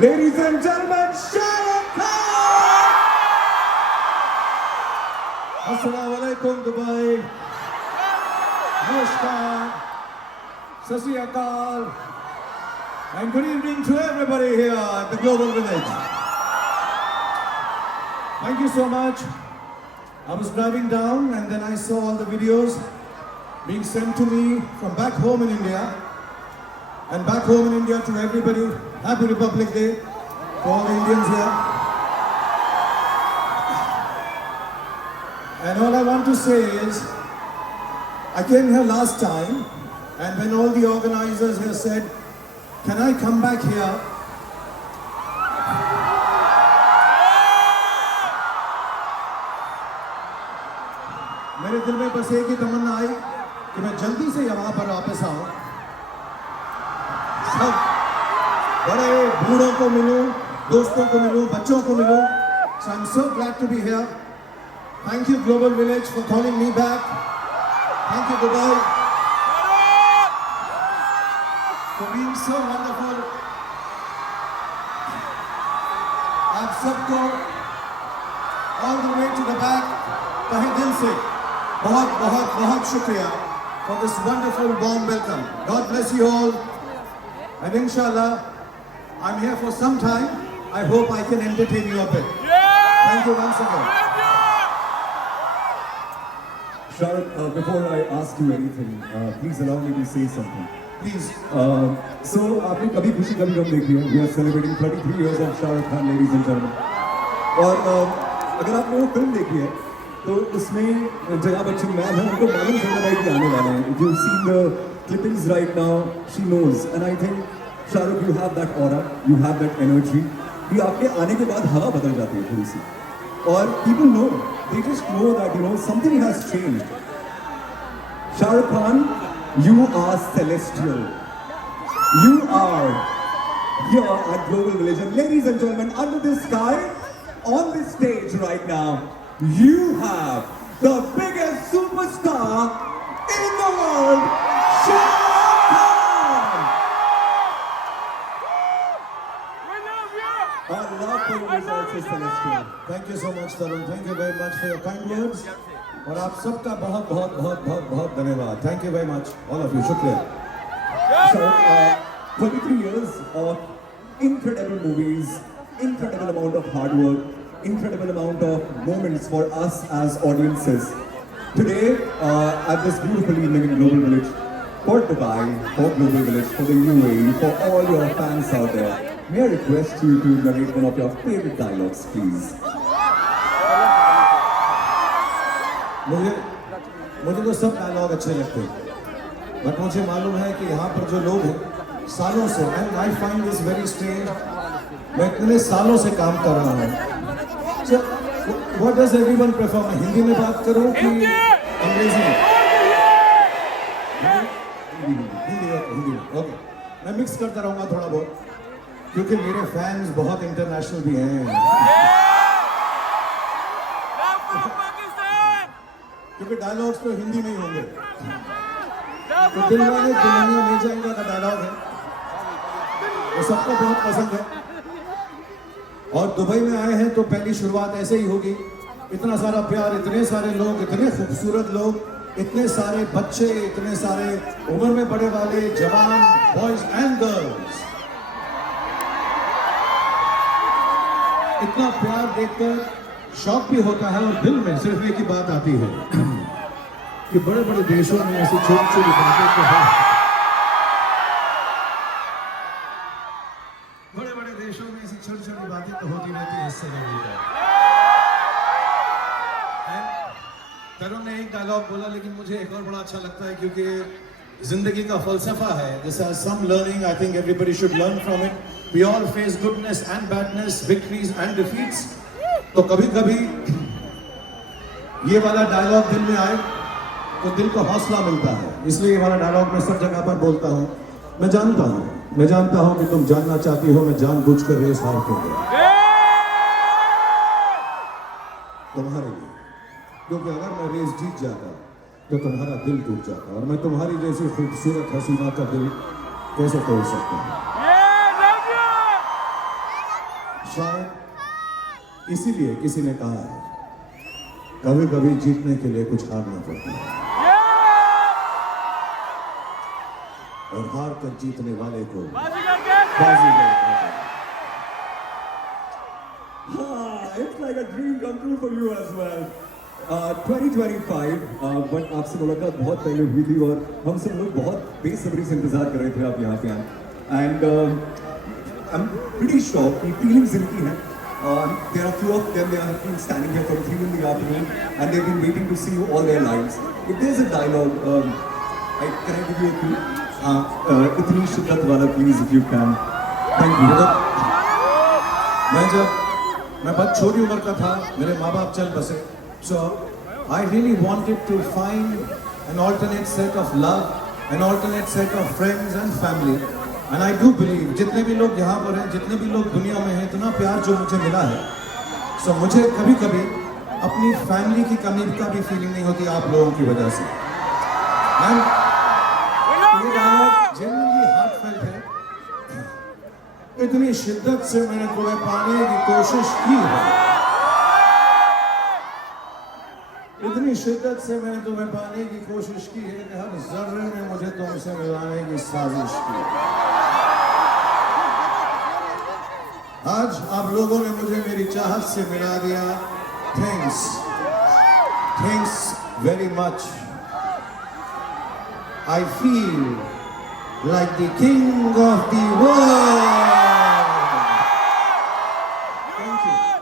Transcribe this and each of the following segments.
Ladies and gentlemen, Shah Rukh Khan! Assalamu alaikum, Dubai. Namaskar. Sat Sri Akal. And good evening to everybody here at the Global Village. Thank you so much. I was driving down and then I saw all the videos being sent to me from back home in India. And back home in India to everybody, Happy Republic Day for all the Indians here. And all I want to say is, I came here last time and when all the organizers here said, can I come back here? मेरे दिल में बस एक ही तमन्ना आई कि मैं जल्दी से यहाँ पर वापस आऊँ, सब बड़े बूढ़ों को मिलूं, दोस्तों को मिलूं, बच्चों को मिलूं. So I'm so glad to be here. Thank you Global Village for calling me back. Thank you Dubai for being so wonderful. आप सबको all the way to the back तहे दिल से बहुत बहुत बहुत शुक्रिया for this wonderful warm welcome. God bless you all. And inshallah, I'm here for some time. I hope I can entertain you a bit. Thank you once again. Shah Rukh, before I ask you anything, please allow me to say something. Please. So, आपने कभी खुशी कभी गम देखी है. We are celebrating 33 years of Shah Rukh Khan, ladies and gentlemen. और अगर आपने वो फिल्म देखी है, तो उसमें जया बच्चन मैम है, उनको मालूम चलता है कि आने वाले हैं. If you see the clippings right now, she knows, and I think Shah Rukh, you have that aura, you have that energy. ये आपके आने के बाद हवा बदल जाती है थोड़ी सी. और people know, they just know that something has changed. Shah Rukh Khan, you are celestial. You are here at Global Village, and ladies and gentlemen, under this sky, on this stage right now, you have the biggest superstar in the world, Shah Rukh Khan! Our love for you is also celestial. Thank you so much, Tarun. Thank you very much for your kind words. और आप सबका बहुत बहुत बहुत बहुत बहुत धन्यवाद. Thank you very much, all of you. शुक्रिया. So, 23 years of incredible movies, incredible amount of hard work, incredible amount of moments for us as audiences. Today, at this beautiful evening in Global Village, for Dubai, for Global Village, for the UAE, for all your fans out there, may I request you to narrate one of your favorite dialogues, please? मुझे तो सब dialogue अच्छे लगते हैं, but मुझे मालूम है कि यहाँ पर जो लोग हैं सालों से, and I find this very strange, मैं इतने सालों से काम कर रहा हूँ. So, what does everyone prefer? मैं हिंदी में बात करूँ कि अंग्रेजी में? हिंदी में. ओके. मैं मिक्स करता रहूँगा थोड़ा बहुत, क्योंकि मेरे फैंस बहुत इंटरनेशनल भी हैं. क्योंकि डायलॉग्स तो हिंदी में ही होंगे. तो दिल वाले दुल्हनिया ले जाएंगे का डायलॉग है, वो सबको बहुत पसंद है. और दुबई में आए हैं तो पहली शुरुआत ऐसे ही होगी. इतना सारा प्यार, इतने सारे लोग, इतने खूबसूरत लोग, इतने सारे बच्चे, इतने सारे उम्र में बड़े वाले, जवान, बॉयज एंड गर्ल्स. इतना प्यार देखकर शौक भी होता है और दिल में सिर्फ एक ही बात आती है कि बड़े बड़े देशों में ऐसी छोटी छोटी बातें तो है. बड़े बड़े देशों में ऐसी छोटी छोटी बातें तो होती रहती है. इससे नहीं. तरुण ने एक डायलॉग बोला, लेकिन मुझे एक और बड़ा अच्छा लगता है, क्योंकि जिंदगी का फलसफा है. This has some learning. I think everybody should learn from it. We all face goodness and badness, victories and defeats. तो कभी कभी ये वाला डायलॉग दिल में आए तो दिल को हौसला मिलता है. इसलिए ये वाला डायलॉग मैं सब जगह पर बोलता हूँ. मैं जानता हूँ कि तुम जानना चाहती हो, मैं जानबूझकर रेस हार के गया तुम्हारे लिए, क्योंकि अगर मैं रेस जीत जाता तो तुम्हारा दिल टूट जाता, और मैं तुम्हारी जैसी खूबसूरत हसीना का दिल कैसे तोड़ सकता हूँ. शायद इसीलिए किसी ने कहा है कभी कभी जीतने के लिए कुछ हारना पड़ता है और हार कर जीतने वाले को बाजीगर कहते हैं। It's like a dream come true for you as well. 2025, but आपसे मुलाकात बहुत पहले हुई थी और हम सब लोग बहुत बेसब्री से इंतजार कर रहे थे आप यहाँ पे आए and I am pretty sure कि फीलिंग्स इनकी हैं there are few of them they have been standing here from 3 in the afternoon and they've been waiting to see you all their lives. If there's a dialogue, can I give you a clue? इतनी शिद्दत वाला please if you can. Thank you. मैं बहुत छोटी उम्र का था, मेरे माँ बाप चल बसे, so I really wanted to find an alternate set of love, an alternate set of friends and family, and I do believe जितने भी लोग यहाँ पर हैं, जितने भी लोग दुनिया में हैं, इतना प्यार जो मुझे मिला है, so मुझे कभी-कभी अपनी फैमिली की कमी का भी फीलिंग नहीं होती आप लोगों की वजह से। ये गाना genuinely heartfelt है। इतनी शिद्दत से मैंने तुम्हें पाने की कोशिश की है, इतनी शिद्दत से मैंने तुम्हें पाने की कोशिश की है कि हर जर्रे ने मुझे तुमसे मिलाने की साजिश की। आज आप लोगों ने मुझे मेरी चाहत से मिला दिया। Thanks very much. I feel like the king of the world.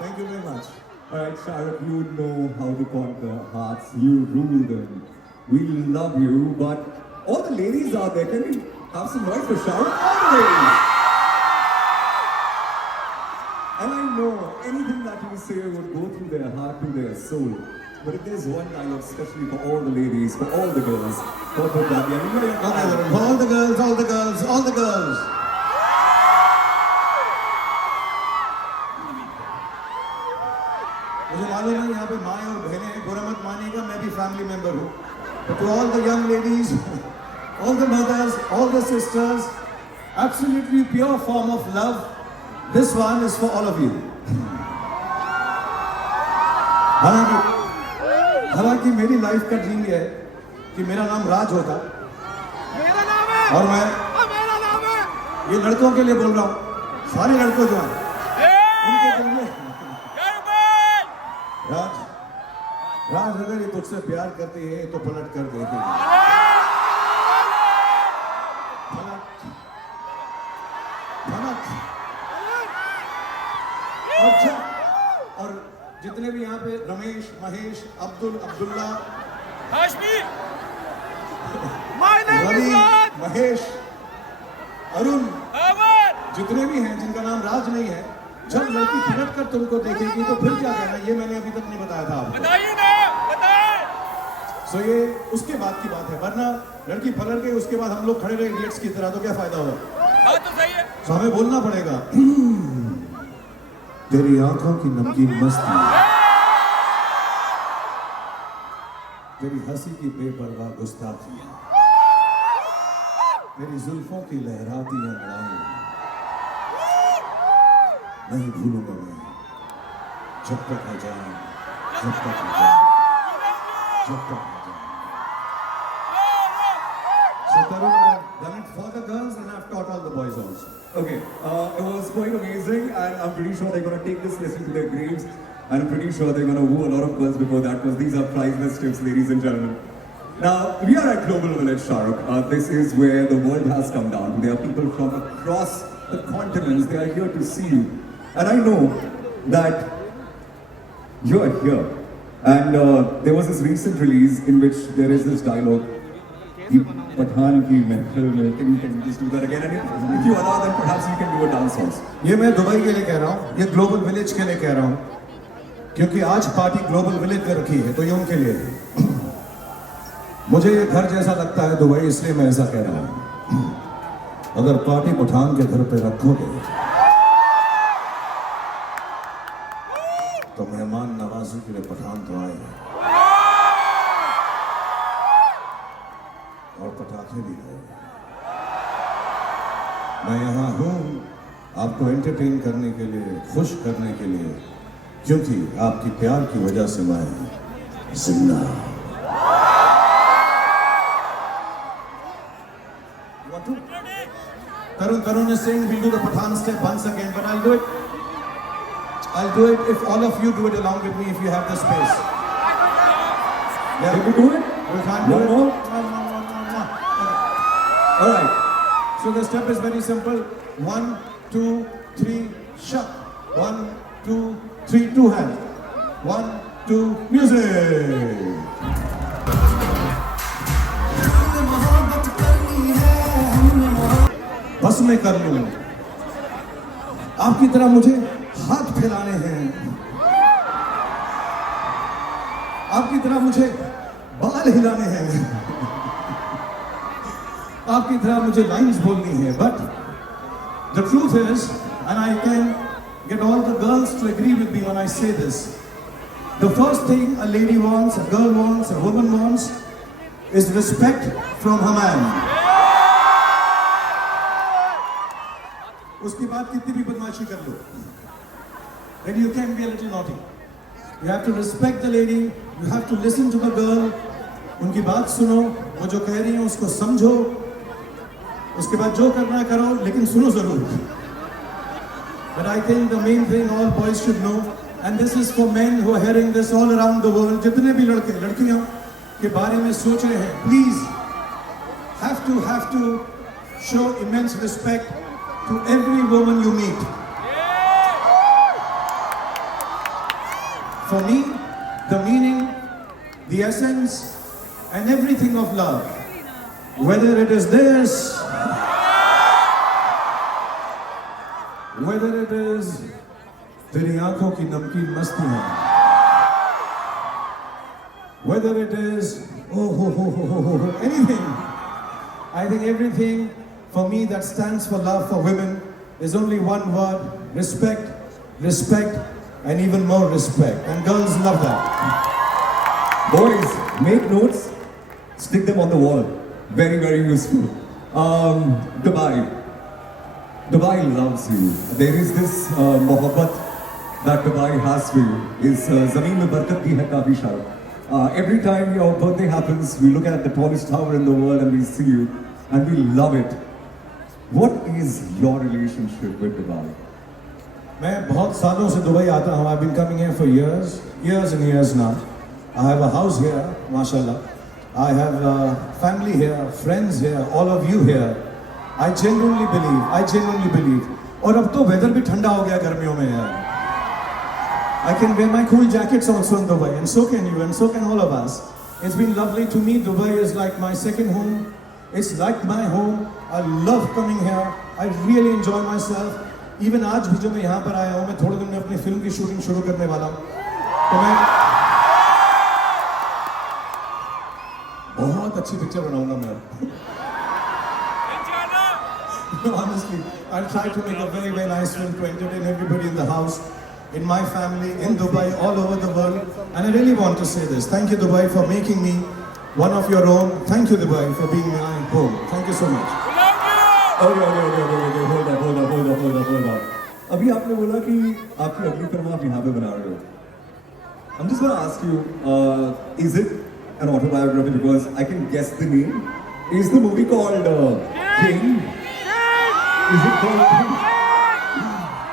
Thank you very much. Alright, Shahrukh, you know how to conquer hearts. You rule them. We love you, but all the ladies out there, can we have some noise for Shahrukh? All the ladies! And I know anything that you say would go through their heart to their soul. But if there's one dialogue, especially for all the ladies, for all the girls, for Dadia, all the girls, all the girls, all the girls. मुझे मालूम है यहाँ पे माएँ और बहनें हैं, बुरा मत मानिएगा, मैं भी फैमिली मेंबर हूँ। But to all the young ladies, all the mothers, all the sisters, absolutely pure form of love. This one is for all of you. हालांकि मेरी लाइफ का ड्रीम ये है कि मेरा नाम राज होता, मेरा नाम है और मैं मेरा नाम है ये लड़कों के लिए बोल रहा हूँ, सारे लड़कों जो हैं उनके दिल में राज अगर ये तुझसे प्यार करती है तो पलट कर देगी। और जितने भी यहाँ पे Ramesh, Mahesh, Abdullah, Hashmi, my name is Ravi, Raj, Mahesh, Arun, अमर, जितने भी हैं जिनका नाम राज नहीं है, जब लड़की पलट कर तुमको देखेगी तो फिर क्या कहना, ये मैंने अभी तक नहीं बताया था आपको। बताइए ना, बताएं। सो ये उसके बाद की बात है, वरना लड़की पलट गई उसके बाद हम लोग खड़े रहे इडियट्स की तरह तो क्या फायदा होगा। बात तो सही है। तो हमें बोलना पड़ेगा, तेरी आंखों की नमकीन मस्ती, तेरी हंसी की बेपरवाह गुस्ताखियां, तेरी जुल्फों की लहराती अंगड़ाई नहीं भूलूंगा मैं, जब तक है जान, जब तक है जान, जब तक है जान। So Tarun, I've done it for the girls and I've taught all the boys also. Okay, it was quite amazing, and I'm pretty sure they're going to take this lesson to their graves, and I'm pretty sure they're going to woo a lot of girls before that, because these are priceless tips, ladies and gentlemen. Now, we are at Global Village, Shahrukh. This is where the world has come down. There are people from across the continents. They are here to see you, and I know that you are here. And there was this recent release in which there is this dialogue. Pathan ki महफिल में, can you just do that again? And if you allow, then perhaps you can do a dance also. ये मैं Dubai के लिए कह रहा हूँ, ये ग्लोबल विलेज के लिए कह रहा हूँ, क्योंकि आज पार्टी ग्लोबल विलेज में रखी है, तो ये उनके लिए है। मुझे ये घर जैसा लगता है दुबई, इसलिए मैं ऐसा कह रहा हूँ। अगर पार्टी पठान के घर पे रखोगे तो मेहमान नवाजी के लिए पठान तो आएगा और पटाखे भी आएंगे। मैं यहाँ हूँ, आप आपको एंटरटेन करने के लिए, खुश करने के लिए, क्योंकि आपकी प्यार की वजह से मैं जिंदा। Tarun is saying we'll do the Pathan step once again, but I'll do it. I'll do it if all of you do it along with me, if you have the space. Yeah. Can we do it? We can't do One it. more? No. All right. So the step is very simple. 1, 2, 3, shut. 1, 2, 3, 2 hands. 1, 2, music. बस मैं कर लूं, आपकी तरह मुझे हाथ फैलाने हैं, आपकी तरह मुझे बाल हिलाने हैं, आपकी तरह मुझे लाइंस बोलनी है. But the truth is, and I can get all the girls to agree with me when I say this, the first thing a lady wants, a girl wants, a woman wants is respect from her man. उसके बाद कितनी भी बदमाशी कर लो, then you can be a little naughty. You have to respect the lady, you have to listen to the girl, उनकी बात सुनो, वो जो कह रही है उसको समझो, उसके बाद जो करना है करो, लेकिन सुनो जरूर. But I think the main thing all boys should know, and this is for men who are hearing this all around the world, जितने भी लड़के लड़कियों के बारे में सोच रहे हैं, please have to show immense respect to every woman you meet. For me, the meaning, the essence, and everything of love, whether it is this, whether it is तेरी आंखों की नमकीन मस्तियां, whether it is anything, I think everything for me that stands for love for women is only one word: respect, respect, and even more respect. And girls love that. Boys, make notes, stick them on the wall. Very, very useful. Dubai loves you. There is this mohabbat that Dubai has for you. Is zameen mein barakat bhi hai kafi shara. Every time your birthday happens, we look at the tallest tower in the world and we see you, and we love it. What is your relationship with Dubai? मैं बहुत सालों से Dubai आता हूँ. I've been coming here for years and years now. I have a house here, mashallah. I have family here, friends here, all of you here. I genuinely believe. और अब तो weather भी ठंडा हो गया गर्मियों में यार. I can wear my cool jackets also in Dubai, and so can you, and so can all of us. It's been lovely to me. Dubai is like my second home. It's like my home. I love coming here. I really enjoy myself. Even आज भी जो मैं यहाँ पर आया हूँ, मैं थोड़े दिन में अपनी फिल्म की शूटिंग शुरू करने वाला हूँ. तो मैं बहुत अच्छी पिक्चर बनाऊंगा मैं. Honestly, I'll try to make a very, very nice film to entertain everybody in the house, in my family, in Dubai, all over the world. And I really want to say this. Thank you, Dubai, for making me one of your own. Thank you, Dubai, for being my home. Thank you so much. hold up. अभी आपने बोला कि आपकी अगली film आप यहाँ पे बना रहे हो. I'm just gonna ask you, is it an autobiography? Because I can guess the name. Is the movie called King? Is it called King?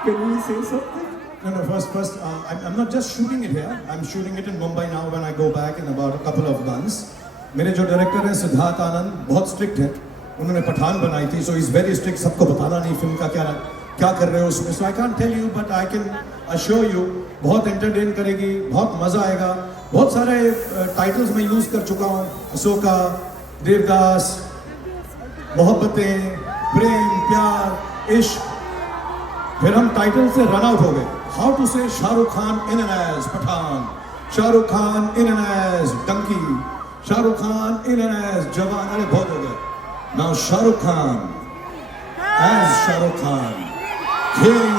Can you say something? No, first, I'm not just shooting it here. I'm shooting it in Mumbai now when I go back in about a couple of months. मेरे जो director हैं सिद्धार्थ आनंद बहुत strict है. उन्होंने पठान बनाई थी, so he's very strict. सबको बताना नहीं फिल्म का क्या कर रहे हो उसमें. So I can't tell you, but I can assure you, बहुत entertain करेगी, बहुत मजा आएगा. बहुत सारे टाइटल्स मैं यूज कर चुका हूँ. अशोका, देवदास, मोहब्बतें, प्रेम, प्यार, इश्क. फिर हम टाइटल से रन आउट हो गए. How to say Shahrukh Khan in and as Pathaan, Shahrukh Khan in and as Dunki, Shahrukh Khan in and as Jawan. अरे बहुत हो गए. Now Shahrukh Khan as Shahrukh Khan king.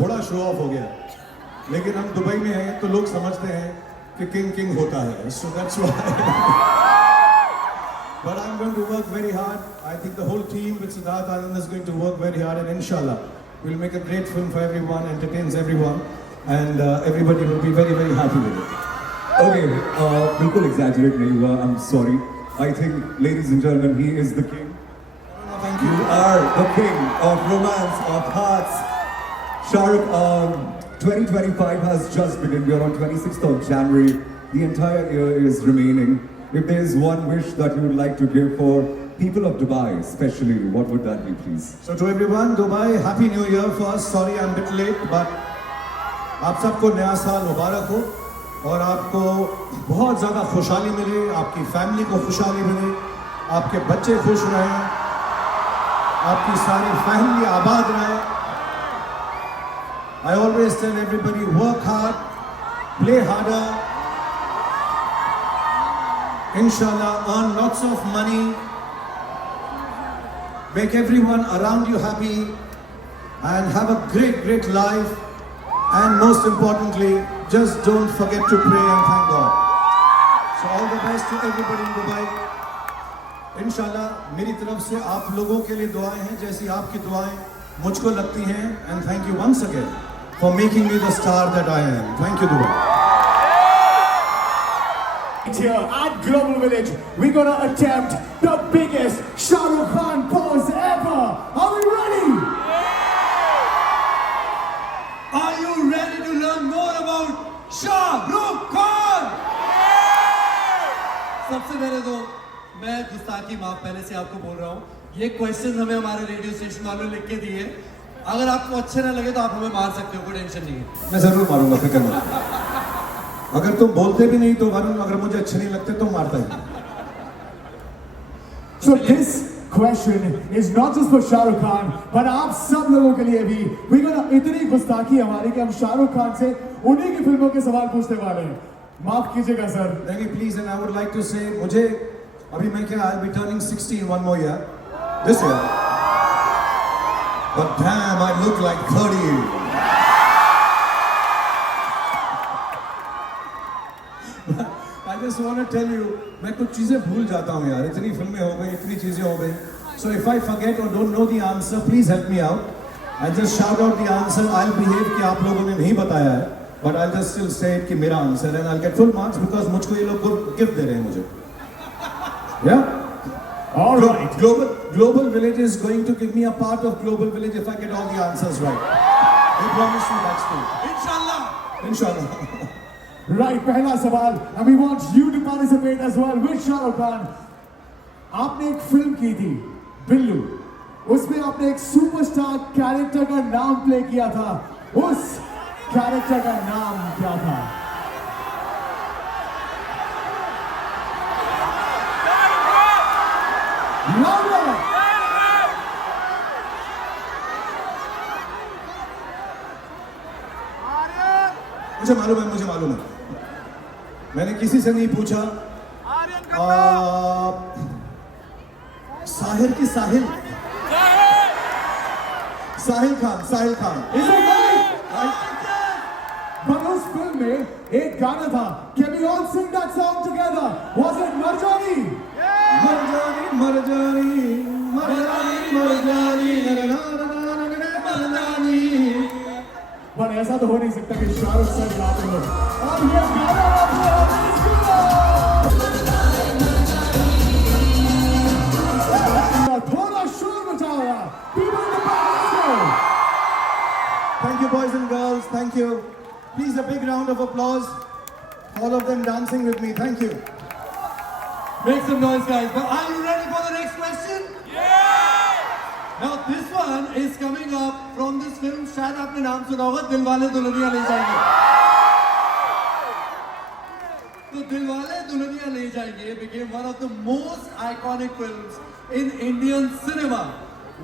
थोड़ा शो ऑफ हो गया, लेकिन हम दुबई में हैं तो लोग समझते हैं कि किंग होता है. So that's why. But I'm going to work very hard. I think the whole team with Siddharth Anand is going to work very hard, and inshallah, we'll make a great film for everyone, entertains everyone, and everybody will be very, very happy with it. Okay, बिल्कुल exaggerate नहीं हुआ. I'm sorry. I think, ladies and gentlemen, he is the king. No, thank You you. are the king of romance, of hearts. Shah Rukh, 2025 has just begun. We are on 26th of January. The entire year is remaining. If there is one wish that you would like to give for people of Dubai, especially, what would that be, please? So to everyone, Dubai, Happy New Year first. Sorry I'm a bit late, but आप सबको नया साल मुबारक हो और आपको बहुत ज़्यादा खुशहाली मिले, आपकी फैमिली को खुशहाली मिले, आपके बच्चे खुश रहें, आपकी सारी फैमिली आबाद रहे. I always tell everybody, work hard, play harder, inshallah earn lots of money, make everyone around you happy, and have a great, great life. And most importantly, just don't forget to pray and thank God. So all the best to everybody in Dubai. Inshallah, मेरी तरफ से आप लोगों के लिए दुआएं हैं, जैसी आपकी दुआएं मुझको लगती हैं. And thank you once again for making me the star that I am. Thank you, Dubai. Here at Global Village, we're gonna attempt the biggest Shah Rukh Khan pose ever. Are we ready? Are you ready to learn more about Shah Rukh Khan? सबसे पहले तो मैं गुस्ताखी माफ पहले से आपको बोल रहा हूँ. ये क्वेश्चन हमें हमारे रेडियो स्टेशन वालों ने लिख के दिए. अगर आपको अच्छे ना लगे तो आप हमें मार सकते हो, कोई टेंशन नहीं है. मैं जरूर मारूंगा, फिक्र मत. अगर तुम बोलते भी नहीं तो वरुण, अगर मुझे अच्छे नहीं लगते तो मारता ही. So this question is not just for Shah Rukh Khan, but आप सब लोगों के लिए भी. We're gonna इतनी गुस्ताखी हमारी कि हम शाहरुख खान से उन्हीं की फिल्मों के सवाल पूछने वाले हैं. माफ कीजिएगा सर. नहीं please, and I would like to say, मुझे अभी मैं क्या, I'll be turning 60 in one more year, this year. But damn, I look like 30. I just want to tell you, मैं कुछ चीजें भूल जाता हूँ यार. इतनी फिल्में हो गई, इतनी चीजें हो गई. So if I forget or don't know the answer, please help me out. I just shout out the answer. I'll behave कि आप लोगों ने नहीं बताया है, but I'll just still say it कि मेरा answer है, and I'll get full marks because मुझको ये लोग gift दे रहे हैं मुझे. Yeah. All right. Global Village is going to give me a part of Global Village if I get all the answers right. We promise you that too. इंशाल्लाह. Inshallah. Right, पहला सवाल. And we want you to participate as well with Shah Rukh Khan. आपने एक film की थी, बिल्लू. उसमें आपने एक सुपरस्टार कैरेक्टर का नाम प्ले किया था. उस कैरेक्टर का नाम क्या था? Louder! मुझे मालूम है. मैंने किसी से नहीं पूछा. साहिल की Sahil Khan. Is it right? But उस फिल्म में एक गाना था. Can we all sing that song together? Was it Marjani? पर ऐसा तो हो नहीं सकता कि शाहरुख सर गाते हो. और ये गाना आपने थोड़ा शोर मचाओ यार. People in the back, let's go. Thank you, boys and girls. Thank you. Please, a big round of applause. All of them dancing with me. Thank you. Make some noise, guys. But are you ready for the next question? Yeah! Now this one is coming up from this film. शायद आपने नाम सुना होगा, दिलवाले दुल्हनिया ले जाएंगे. तो दिलवाले दुल्हनिया ले जाएंगे became one of the most iconic films in Indian cinema.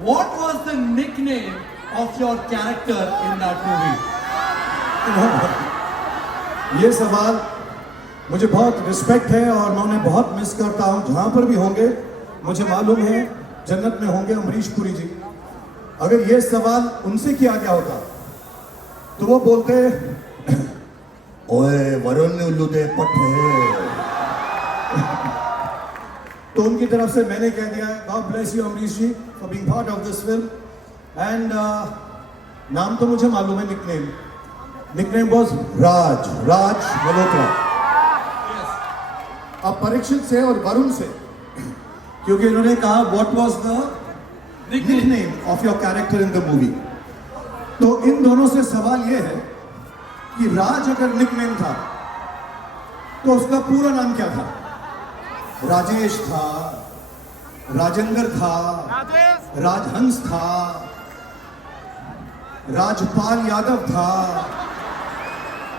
What was the nickname of your character in that movie? ये सवाल मुझे बहुत रिस्पेक्ट है और मैं उन्हें बहुत मिस करता हूँ. जहाँ पर भी होंगे मुझे मालूम है जन्नत में होंगे अमरीश पुरी जी. अगर ये सवाल उनसे किया गया होता तो वो बोलते, ओए वरुण उल्लू दे पट्टे. तो उनकी तरफ से मैंने कह दिया God bless you Amrish ji for being part of this film and नाम तो मुझे मालूम है nickname was Raj Malhotra। अब परीक्षित से और वरुण से, क्योंकि इन्होंने कहा what was the nickname of your character in the movie, तो इन दोनों से सवाल ये है कि राज अगर निकनेम था तो उसका पूरा नाम क्या था? राजेश था, राजेंद्र था, राजहंस था, राजपाल यादव था,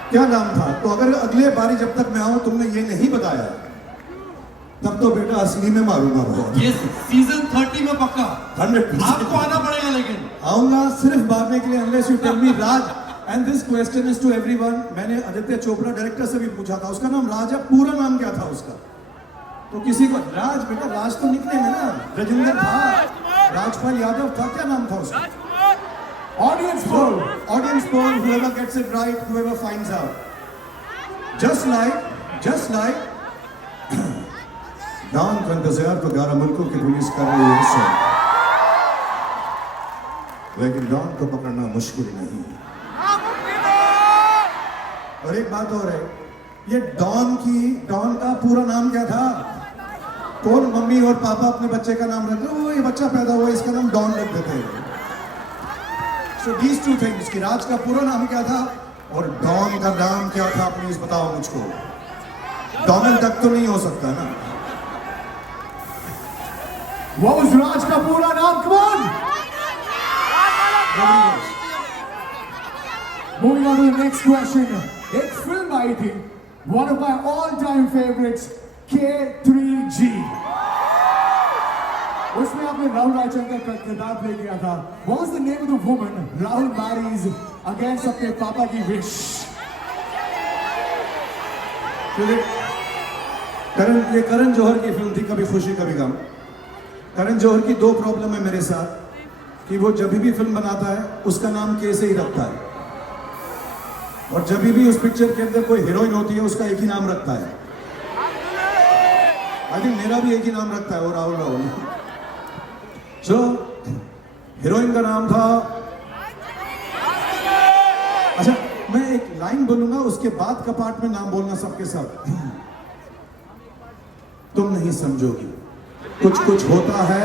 क्या नाम था? तो अगर अगले बारी जब तक मैं आऊं तुमने ये नहीं बताया तब तो बेटा असली में मारूंगा बहुत। ये सीजन 30 में पक्का 100% आपको आना पड़ेगा, लेकिन आऊंगा सिर्फ मारने के लिए unless you tell me Raj. And this question is to everyone. मैंने आदित्य चोपड़ा डायरेक्टर से भी पूछा था, उसका नाम राज है, पूरा नाम क्या था उसका? तो किसी को राज, बेटा राज तो निकनेम है ना, राजेंद्र था, राजपाल यादव था, क्या नाम था उसका? Audience poll, whoever gets it right, whoever finds out, just like Don का इंतजार तो 11 मुल्कों की पुलिस कर रही है सर, लेकिन डॉन को पकड़ना मुश्किल नहीं है। और एक बात और है, ये डॉन का पूरा नाम क्या था? कौन मम्मी और पापा अपने बच्चे का नाम रखते हैं? ये बच्चा पैदा हुआ इसका नाम डॉन रख देते हैं। सो दीज टू थिंग्स कि राज का पूरा नाम क्या था और डॉन का नाम क्या था, प्लीज बताओ मुझको। डॉन तक तो नहीं हो सकता ना। what was राज का पूरा नाम? Come on! Moving on to the next question. एक फिल्म आई थी, one of my all-time favorites, K3G. उसमें आपने राहुल रायचंद्र का किरदार प्ले किया था। What was the name of the woman Rahul marries against अपने पापा की wish? करण जौहर की फिल्म थी कभी खुशी कभी गम। करण जौहर की दो प्रॉब्लम है मेरे साथ कि वो जब भी फिल्म बनाता है उसका नाम के से ही रखता है, और जब भी उस पिक्चर के अंदर कोई हीरोइन होती है उसका एक ही नाम रखता है। आई थिंक मेरा भी एक ही नाम रखता है, वो राहुल। सो हीरोइन का नाम था, अच्छा मैं एक लाइन बोलूंगा उसके बाद का पार्ट में नाम बोलना सबके साथ। तुम नहीं समझोगी कुछ होता है।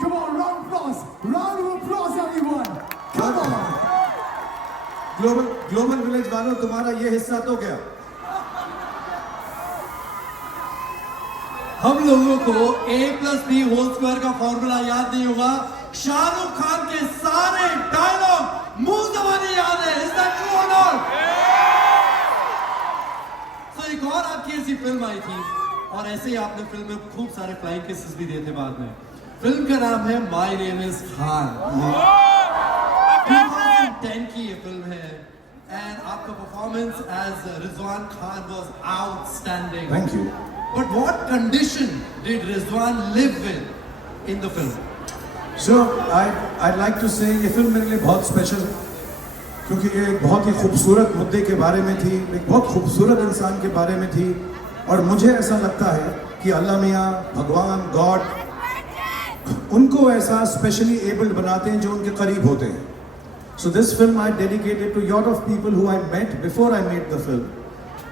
Come on, round of applause everyone. Come on. Global village वालों, तुम्हारा ये हिस्सा तो गया। हम लोगों को A+B² का फॉर्मूला याद नहीं होगा। शाहरुख खान के सारे डायलॉग मुंह जबानी याद है। Is that true or not? तो एक और आपकी ऐसी फिल्म आई थी, और ऐसे ही आपने फिल्म में खूब सारे फ्लाइंग किसेस भी दिए थे बाद में। फिल्म का नाम है माय नेम इज खान। 2010 की ये फिल्म है, एंड आपका performance as Rizwan Khan was outstanding. Thank you. But what condition did Rizwan live with in the film? So I'd like to say ये फिल्म मेरे लिए बहुत स्पेशल है, क्योंकि ये एक बहुत ही खूबसूरत मुद्दे के बारे में थी, एक बहुत खूबसूरत इंसान के बारे में थी, और मुझे ऐसा लगता है कि अल्लाह मियाँ, भगवान, गॉड उनको ऐसा स्पेशली एबल्ड बनाते हैं जो उनके करीब होते हैं। So this film I dedicated to lot of people who I met before I made the film,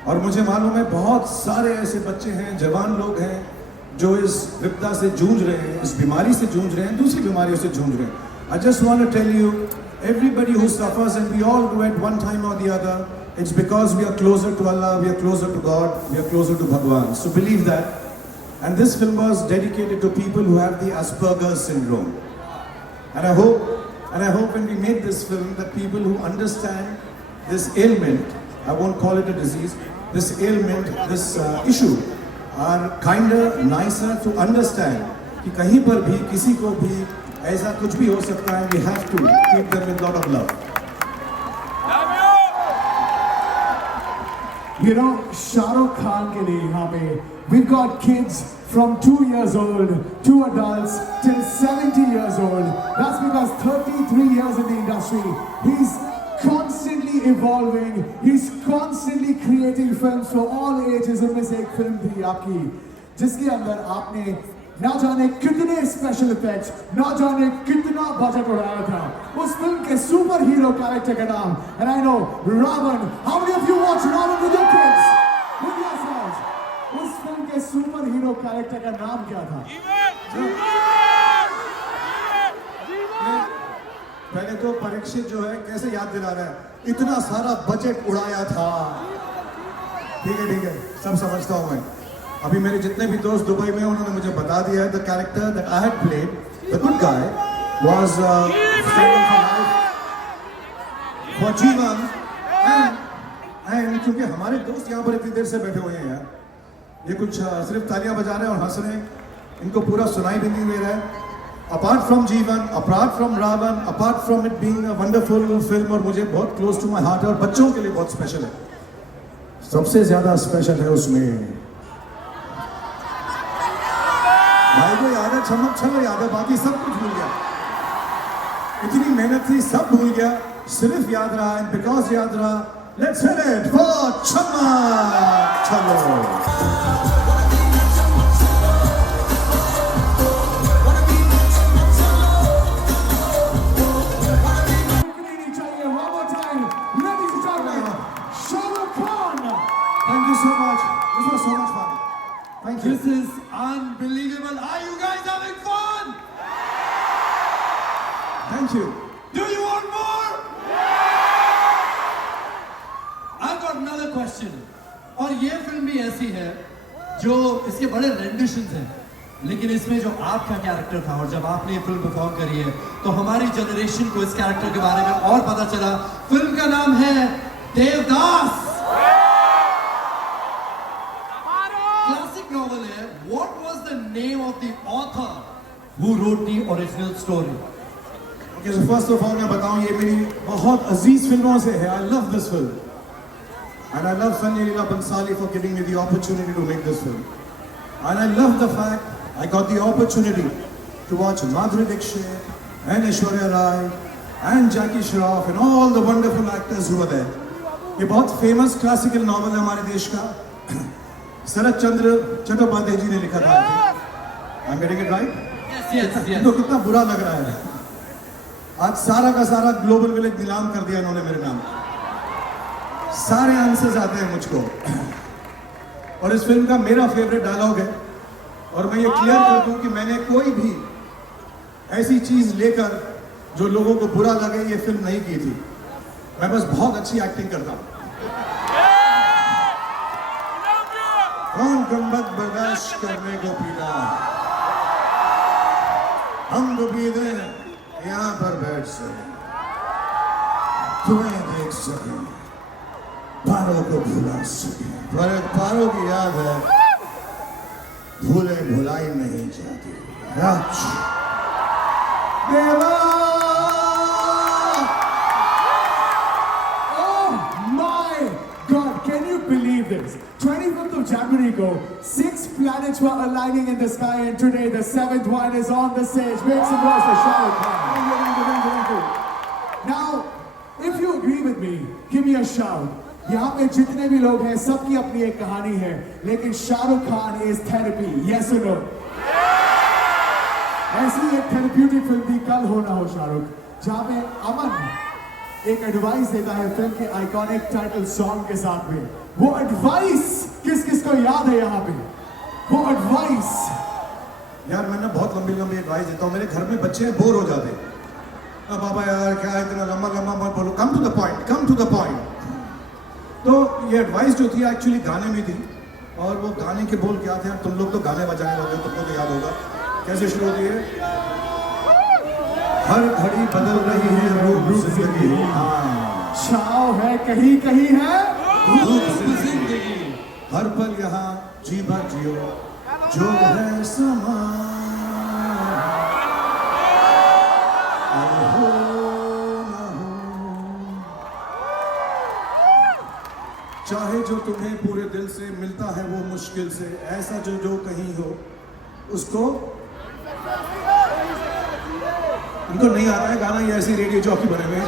और मुझे मालूम है बहुत सारे ऐसे बच्चे हैं, जवान लोग हैं जो इस विपदा से जूझ रहे हैं, इस बीमारी से जूझ रहे हैं, दूसरी बीमारियों से जूझ रहे हैं। I just want to tell you, everybody who suffers, and we all do at one time or the other, it's because we are closer to Allah, we are closer to God, we are closer to Bhagwan. So believe that. And this film was dedicated to people who have the Asperger's syndrome. And I hope when we made this film that people who understand this ailment, I won't call it a disease, this ailment, this issue, are kinder, nicer to understand कि कहीं पर भी किसी को भी ऐसा कुछ भी हो सकता है। We have to keep them with lot of love. You know, Shahrukh Khan के लिए यहाँ पे we've got kids from 2 years old to adults till 70 years old. That's because 33 years in the industry, he's constantly evolving. He's constantly creating films for all ages. उनमें से एक film थी आपकी जिसके अंदर आपने ना जाने कितने स्पेशल इफेक्ट्स, ना जाने कितना बजट उड़ाया था। उस फिल्म के सुपर हीरो कैरेक्टर का नाम, and I know Ravan. How many of you watch Ravan with your kids? With yourselves. उस फिल्म के सुपर हीरो कैरेक्टर का नाम क्या था? पहले तो परीक्षित जो है कैसे याद दिला रहा है, इतना सारा बजट उड़ाया था। ठीक है, सब समझता हूँ मैं। अभी मेरे जितने भी दोस्त दुबई में उन्होंने मुझे बता दिया है, the character that I had played, the good guy, was for जीवन। एंड क्योंकि हमारे दोस्त यहाँ पर इतनी देर से बैठे हुए हैं यार, ये कुछ सिर्फ तालियां बजा रहे हैं और हंस रहे हैं, इनको पूरा सुनाई भी नहीं दे रहा है। Apart from Jeevan, apart from Raavan, apart from it being a wonderful film और मुझे बहुत क्लोज टू माय हार्ट है और बच्चों के लिए बहुत स्पेशल है, सबसे ज्यादा स्पेशल है उसमें भाई को याद है, चमक छलो याद है, बाकी सब कुछ भूल गया। इतनी मेहनत थी, सब भूल गया, सिर्फ याद रहा, एंड बिकॉज याद रहा, लेट्स हिट इट फॉर चमक छलो। Thank you so much. This was so much fun. Thank you. This is unbelievable. Are you guys having fun? Thank you. Do you want more? I've got another question. और ये film भी ऐसी है जो इसके बड़े रेंडिशंस हैं, लेकिन इसमें जो आपका कैरेक्टर था और जब आपने ये फिल्म परफॉर्म करी है तो हमारी जनरेशन को इस कैरेक्टर के बारे में और पता चला। फिल्म का नाम है देवदास। क्लासिक नॉवल है। What was the name of the author who wrote the original story? Okay, so first of all मैं बताऊं, ये मेरी बहुत अजीज फिल्मों से है। I love this film. And I love Sanjay Leela Bhansali for giving me the opportunity to make this film. And I love the fact I got the opportunity to watch Madhuri Dixit and Aishwarya Rai and Jackie Shroff and all the wonderful actors who were there. ये बहुत famous classical novel है हमारे देश का। शरद चंद्र चट्टोपाध्याय जी ने लिखा था। I'm getting it right? Yes. तो कितना बुरा लग रहा है। आज सारा का सारा ग्लोबल विलेज नीलाम कर दिया इन्होंने मेरे नाम। सारे आंसर्स आते हैं मुझको। और इस फिल्म का मेरा फेवरेट डायलॉग है, और मैं ये क्लियर कर दूं कि मैंने कोई भी ऐसी चीज लेकर जो लोगों को बुरा लगे ये फिल्म नहीं की थी। मैं बस बहुत अच्छी एक्टिंग करता हूं। कौन गुंबद बर्दाश्त करने को पीता, हम तो पीते यहाँ पर बैठ सके, तुम्हें देख सके, पारों को भुला सके। पर पारों की याद है, भूले भुलाई नहीं जाती। देवा believe this. 25th of January ago, 6 planets were aligning in the sky, and today the 7th one is on the stage. Make some noise for Shah Rukh Khan. Thank you. Now, if you agree with me, give me a shout. यहाँ पे जितने भी लोग हैं, सबकी अपनी एक कहानी है, लेकिन Shahrukh Khan is therapy. Yes or no? ऐसी एक थेरेप्यूटिक फिल्म भी कल होना हो शाहरुख, जहाँ पे अमन एक एडवाइस देता है फिल्म के आइकॉनिक टाइटल सॉन्ग के साथ में। वो एडवाइस किस किस को याद है यहाँ पे? वो एडवाइस यार मैं ना बहुत लंबी लंबी एडवाइस देता हूँ। मेरे घर में बच्चे बोर हो जाते हैं। अब बाबा यार क्या इतना लंबा लंबा मत बोलो, come to the point, come to the point. तो ये एडवाइस जो थी एक्चुअली गाने में थी, और वो गाने के बोल क्या थे? तुम लोग तो गाने बजाने वाले हो, तुमको तो याद होगा। कैसे शुरू होती है? हर घड़ी बदल रही है रूप जिंदगी, छाव है कहीं कहीं है रूप जिंदगी, हर पल यहाँ जी भर जियो जो है समा, हो न हो, चाहे जो तुम्हें पूरे दिल से मिलता है वो मुश्किल से, ऐसा जो जो कहीं हो उसको। उनको नहीं आता है गाना, ये ऐसी रेडियो जॉकी बने हुए हैं।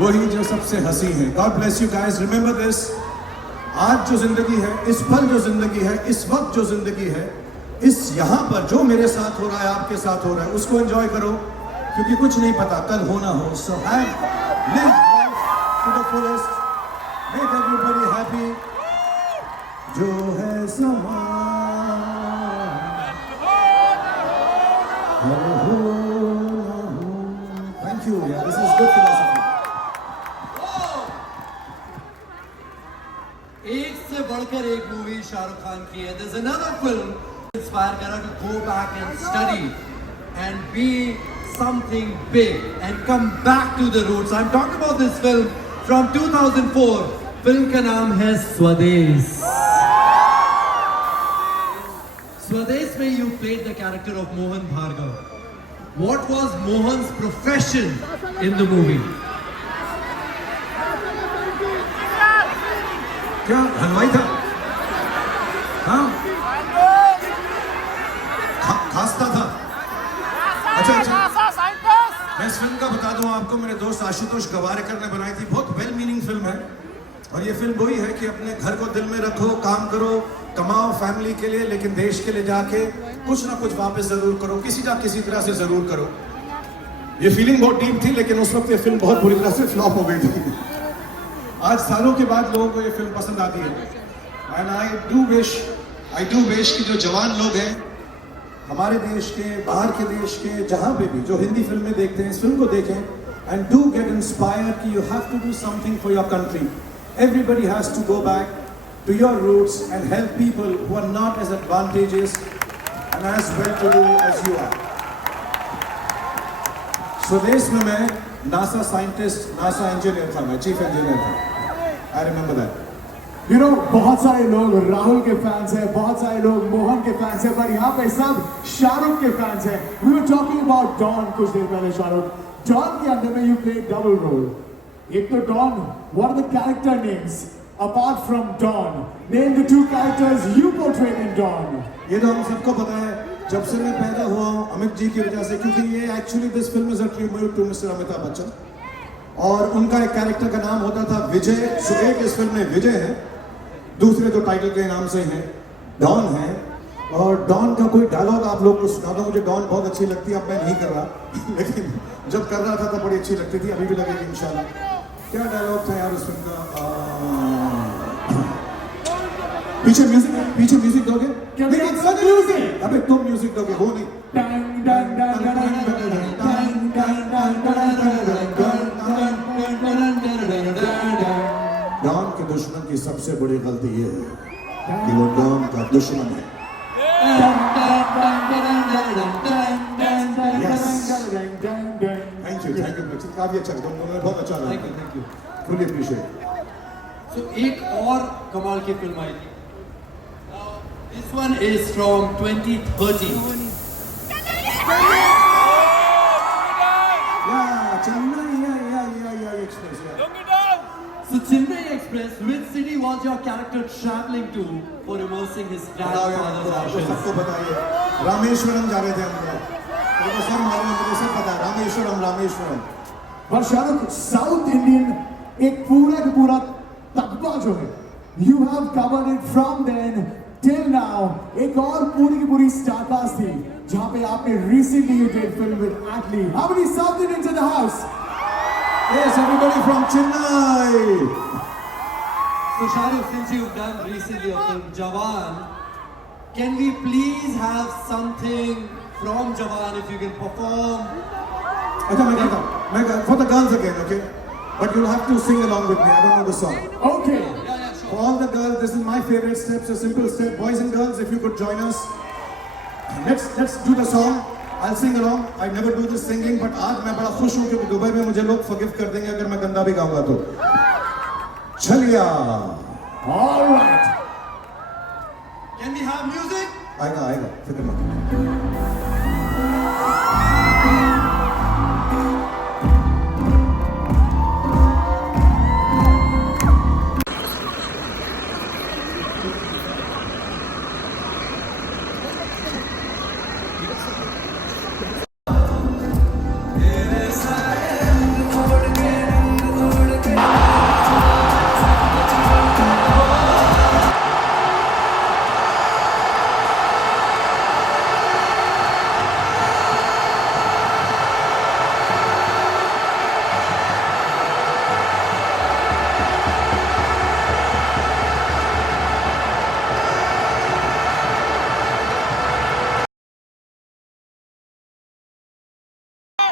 वही जो सबसे हंसी है. God bless you guys. Remember this. आज जो जिंदगी है, इस पल जो जिंदगी है, इस वक्त जो जिंदगी है, इस यहाँ पर जो मेरे साथ हो रहा है, आपके साथ हो रहा है, उसको एंजॉय करो, क्योंकि कुछ नहीं पता कल हो ना हो. So live life to the fullest. Make everybody happy. जो है समा हो ना हो. Thank you. Yeah, this is good philosophy. एक से बढ़कर एक मूवी शाहरुख खान की है. There's another film inspire करा to go back and study and be something big and come back to the roots. I'm talking about this film from 2004. Film का नाम है स्वदेश. स्वदेश में you played the character of Mohan Bhargav. What was Mohan's profession in the movie? क्या हलवाई था? हाँ? खास्ता था? अच्छा. मैं इस फिल्म का बता दूं आपको, मेरे दोस्त आशुतोष गवारेकर ने बनाई थी. बहुत वेल मीनिंग फिल्म है. और ये फिल्म वही है कि अपने घर को दिल में रखो, काम करो, कमाओ फैमिली के लिए, लेकिन देश के लिए जाके कुछ ना कुछ वापस जरूर करो, किसी ना किसी तरह से जरूर करो. ये फीलिंग बहुत डीप थी, लेकिन उस वक्त ये फिल्म बहुत बुरी तरह से फ्लॉप हो गई थी. आज सालों के बाद लोगों को ये फिल्म पसंद आती है. एंड आई डू विश कि जो जवान लोग हैं हमारे देश के, बाहर के देश के, जहां पे भी जो हिंदी फिल्में देखते हैं, इस फिल्म को देखें एंड डू गेट इंस्पायर्ड कि you have to do something for your country. Everybody has to go back to your roots and help people who are not as advantages and as well to do as you are. Swades में मैं NASA scientist, NASA engineer था, मैं chief engineer था. I remember that. You know, बहुत सारे लोग राहुल के fans हैं, बहुत सारे लोग मोहन के फैंस हैं, पर यहाँ पे सब शाहरुख के फैंस हैं. We were talking about Don कुछ देर पहले. शाहरुख, Don के अंदर में you played double role. एक तो Don, what are the character names apart from Don? Name the two characters you portrayed in Don. ये तो हम सबको पता है. जब से मैं पैदा हुआ हूँ अमित जी की वजह से, क्योंकि ये actually this film is a tribute to mister Amitabh Bachchan. और उनका एक कैरेक्टर का नाम होता था विजय. सो एक इस फिल्म में विजय है, दूसरे जो टाइटल के नाम से हैं डॉन है. और डॉन का कोई डायलॉग आप लोग को सुना दो. मुझे डॉन बहुत अच्छी लगती है, अब मैं नहीं कर रहा लेकिन जब कर रहा था तब बड़ी अच्छी लगती थी, अभी भी लगेगी इंशाल्लाह. क्या डायलॉग था यार उस फिल्म का? पीछे म्यूजिक दोगे? अबे तुम म्यूजिक दोगे, वो नहीं. डॉन के दुश्मन की सबसे बड़ी गलती ये है कि वो डॉन का दुश्मन है. Thank you. काफी अच्छा, तुमने बहुत अच्छा लगा. Thank you. Fully appreciate. So एक और कमाल की फिल्म आई थी. This one is from 2013. Chennai Express. So Chennai Express, which city was your character traveling to for immersing his grandfather's आपको ashes? सबको बताइए. रामेश्वरम जा रहे थे हम लोग. मुझे सब मालूम है, मुझे सब पता है. रामेश्वरम. पर शाहरुख, साउथ इंडियन एक पूरा का पूरा तकबा जो है, you have covered it from then till now. एक और पूरी की पूरी स्टार कास्ट थी जहां पे आपने recently you did film with Atlee. How many South Indians in the house? Yes, everybody from Chennai. So Shahrukh, since you've done recently a film Jawan, can we please have something from Jawan if you can perform? अच्छा मैं कहता हूँ, for the girls again, okay? But you'll have to sing along with me. I don't know the song. Okay. For all the girls, this is my favorite steps, a simple step. Boys and girls, if you could join us. Let's do the song. I'll sing along. I never do this singing, but आज मैं बड़ा खुश हूँ क्योंकि Dubai में मुझे लोग forgive कर देंगे अगर मैं गंदा भी गाऊंगा तो. चलिए. All right. Can we have music? आएगा, फिक्र मत करो.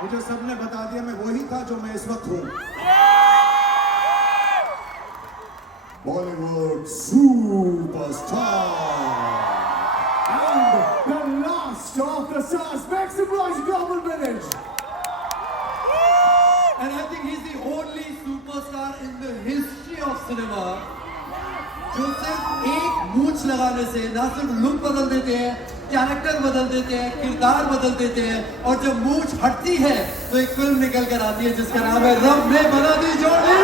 मुझे सबने बता दिया मैं वही था जो मैं इस वक्त हूँ। Bollywood superstar. And the last of the stars, make some noise, Global Village. And I think he's the only superstar in the history of cinema जो सिर्फ एक मूंछ लगाने से ना सिर्फ लुक बदल देते हैं, कैरेक्टर बदल देते हैं, किरदार बदल देते हैं, और जब मूंछ हटती है तो एक फिल्म निकल कर आती है जिसका नाम है रब ने बना दी जोड़ी।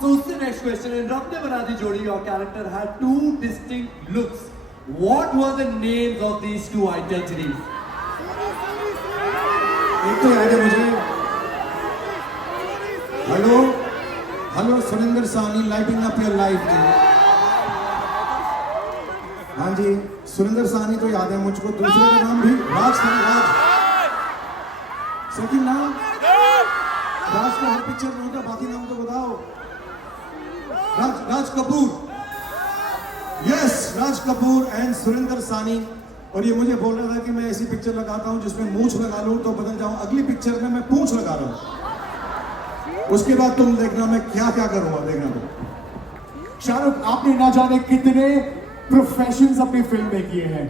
So उससे next question है, रब ने बना दी जोड़ी, your character had two distinct looks. What were the names of these two identities? एक तो याद है मुझे, हेलो हेलो सुरेंद्र सानी, लाइटिंग अप योर लाइफ जी। हाँ जी, सुरेंद्र सानी तो याद है मुझको, दूसरे का नाम भी राज था। राज सेकंड नाम राज का हर पिक्चर में होता, बाकी नाम तो बताओ। Raj Kapoor, yes Raj Kapoor and Surendra Sani. और ये मुझे बोल रहा था कि मैं ऐसी पिक्चर लगाता हूँ जिसमें मूंछ लगा लूं तो बदल जाऊं, अगली पिक्चर में मैं पूंछ लगा रहा हूं, उसके बाद तुम देखना मैं क्या क्या करूंगा, देखना तुम। शाहरुख, आपने ना जाने कितने प्रोफेशंस अपनी फिल्म में किए हैं।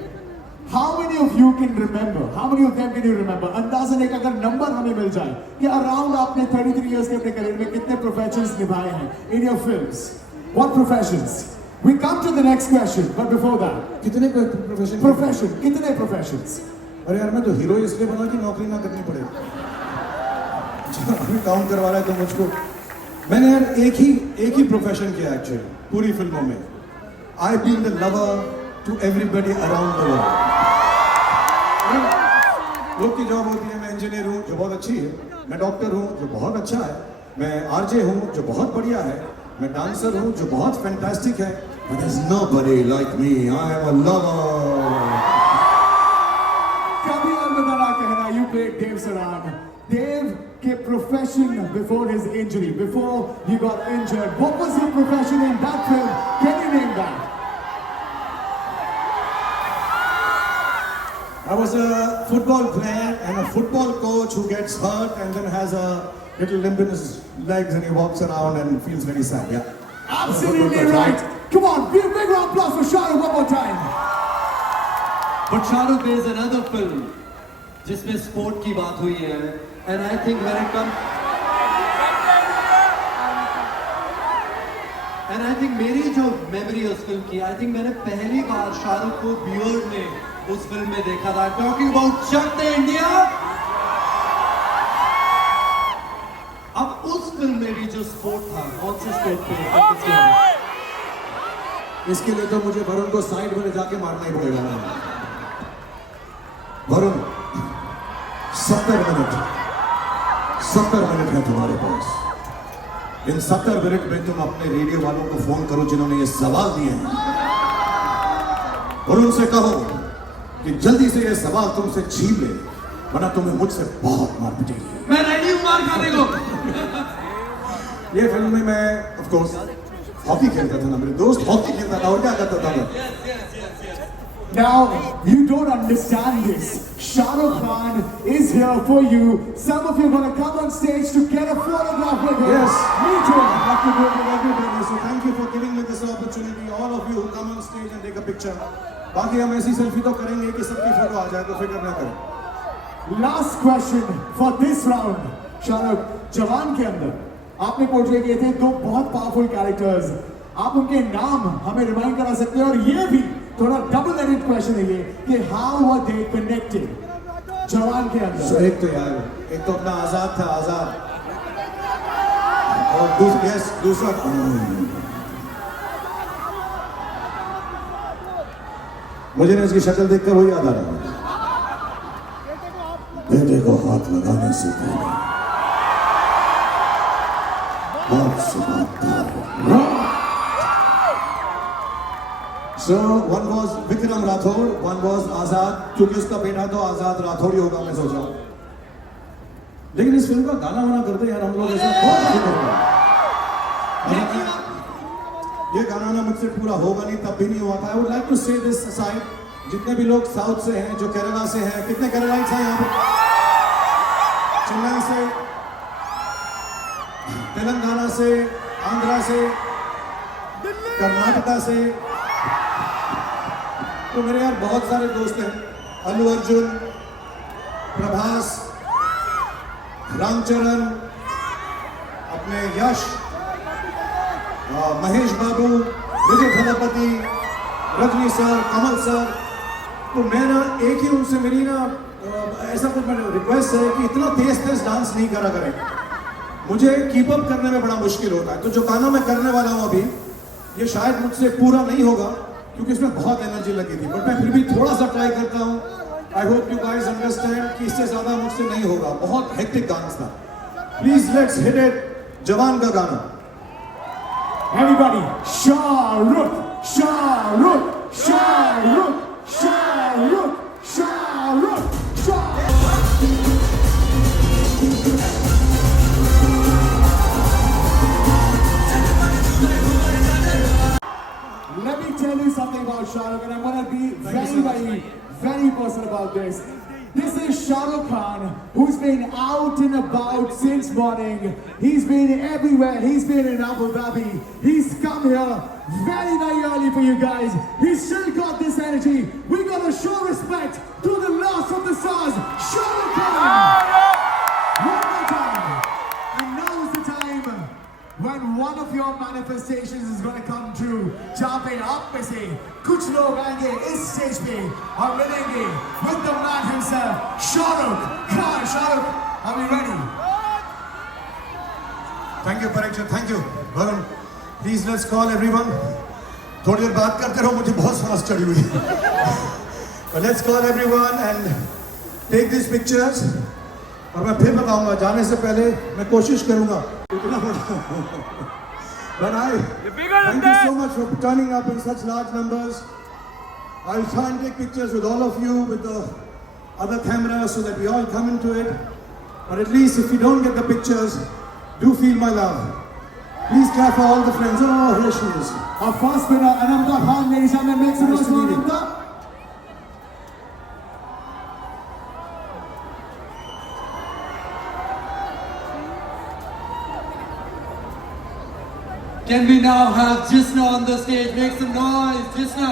How many of you can remember? How many of them can you remember? अंदाज़न एक अगर नंबर हमें मिल जाए कि अराउंड आपने 33 years के अपने करियर में कितने प्रोफेशंस निभाए हैं in your films? What professions? We come to the next question, but before that, कितने प्रोफेशन? profession, कितने professions? अरे यार मैं तो हीरो इसलिए बना कि नौकरी ना करनी पड़े। अभी काउंट करवा रहा है तो मुझको, मैंने यार एक ही प्रोफेशन किया एक्चुअली पूरी फिल्मों में। I been the lover to everybody around the world. लोग की जॉब होती है, मैं इंजीनियर हूँ जो बहुत अच्छी है, मैं डॉक्टर हूँ जो बहुत अच्छा है, मैं आरजे हूँ जो बहुत बढ़िया है, मैं डांसर हूँ जो बहुत फैंटास्टिक है। But there's nobody like me. I am a lover. कभी अलविदा ना कहना, you played Dev Saran. Dev के profession before his injury, before you got injured, what was your profession in that film? Can you name that? I was a football player and a football coach who gets hurt and then has a little limp in his legs and he walks around and feels very sad. Yeah. Absolutely right. Come on, big round of applause for Shahrukh one more time. But Shahrukh, there is another film जिसमें sport की बात हुई है, and I think when it comes, and I think मेरी जो memory है उस film की, I think मैंने पहली बार शाहरुख को बियर्ड में उस फिल्म में देखा था। Talking about Chak De India। अब उस फिल्म में भी जो स्पोर्ट था, कौन से स्पोर्ट पे focus किया था? इसके लिए तो मुझे वरुण को साइड में ले जाके मारना ही पड़ेगा ना। वरुण 70 मिनट है तुम्हारे पास। इन 70 मिनट में तुम अपने रेडियो वालों को फोन करो जिन्होंने ये सवाल दिए हैं, और उनसे कहो कि जल्दी से ये सवाल तुमसे छीन ले, वरना तुम्हें मुझसे बहुत मार पिटेगी। मैं रेडी हूं मार खाने को। ये फिल्म में मैं ऑफ कोर्स हॉकी खेलता था ना, मेरे दोस्त हॉकी खेलता था और क्या करता था मैं। Now, you don't understand this. Shah Rukh Khan is here for you. Some of you are going to come on stage to get a photograph with him. Yes. Me too. I have to do it with everybody. So thank you for giving me this opportunity. All of you who come on stage and take a picture. बाकी हम ऐसी selfie तो करेंगे कि सबकी photo आ जाए, तो फिक्र ना करें। Last question for this round. Shah Rukh, जवान के अंदर आपने पोर्ट्रे किए थे दो बहुत पावरफुल कैरेक्टर्स। आप उनके नाम हमें रिमाइंड करा सकते हैं, और ये भी थोड़ा डबल एडिट क्वेश्चन है ये कि हाउ वर दे कनेक्टेड जवान के अंदर। So एक तो यार, एक तो अपना आजाद था, आजाद, और दूसरा मुझे ना इसकी शक्ल देखकर वही याद आ रहा है, बेटे को हाथ लगाने से पहले हाथ से बात करो। So one was Vikram Rathod, one was Azad, क्योंकि उसका बेटा तो आजाद राठौड़ ही होगा मैं सोचा। लेकिन इस फिल्म का गाना वाना करते यार हम लोग ऐसा बहुत नहीं करते। ये गाना ना मुझसे पूरा होगा नहीं, तब भी नहीं हुआ था। I would like to say this aside जितने भी लोग साउथ से हैं, जो केरला से हैं, कितने केरलाइट्स हैं यहाँ पे? चेन्नई से, तेलंगाना से, आंध्रा से, कर्नाटका से, तो मेरे यार बहुत सारे दोस्त हैं। अल्लू अर्जुन, प्रभास, रामचरण, अपने यश, महेश बाबू, विजय थलापति, रजनी सर, कमल सर। तो मैं ना एक ही उनसे मेरी ना ऐसा कुछ मैंने रिक्वेस्ट है कि इतना तेज तेज डांस नहीं करा करें, मुझे कीप अप करने में बड़ा मुश्किल होता है। तो जो गाना मैं करने वाला हूँ अभी, ये शायद मुझसे पूरा नहीं होगा क्योंकि इसमें बहुत एनर्जी लगी थी, बट मैं फिर भी थोड़ा सा ट्राई करता हूँ। I hope you guys understand कि इससे ज्यादा मुझसे नहीं होगा, बहुत हेक्टिक डांस था। प्लीज लेट्स हिट इट, जवान का गाना। Everybody, Shahrukh, Shahrukh, Shahrukh, Shahrukh, Shahrukh, Let me tell you something about Shahrukh, and I'm gonna be very personal about this. This is Shah Rukh Khan, who's been out and about since morning. He's been everywhere. He's been in Abu Dhabi. He's come here very early for you guys. He's still got this energy. We gotta show respect to the last of the stars, Shah Rukh Khan. One more time. And now is the time when one of your manifestations is gonna come true. जहाँ पे आप में से कुछ लोग आएंगे इस stage पे और मिलेंगे with the man himself, Shah Rukh Khan. Shah Rukh, are we ready? Thank you Parikshit, thank you Varun. Please let's call everyone. थोड़ी देर बात करते रहो, मुझे बहुत सांस चढ़ी हुई है। Let's call everyone and take this pictures. और मैं फिर बताऊंगा, जाने से पहले मैं कोशिश करूंगा इतना बड़ा। But thank you so much for turning up in such large numbers. I'll try and take pictures with all of you with the other cameras so that we all come into it. But at least if you don't get the pictures, do feel my love. Please clap for all the friends. Oh, here she is. Our first winner, Anamta Khan, ladies and gentlemen, make some noise for Anamta. Can we now have Jisna on the stage? Make some noise, Jisna.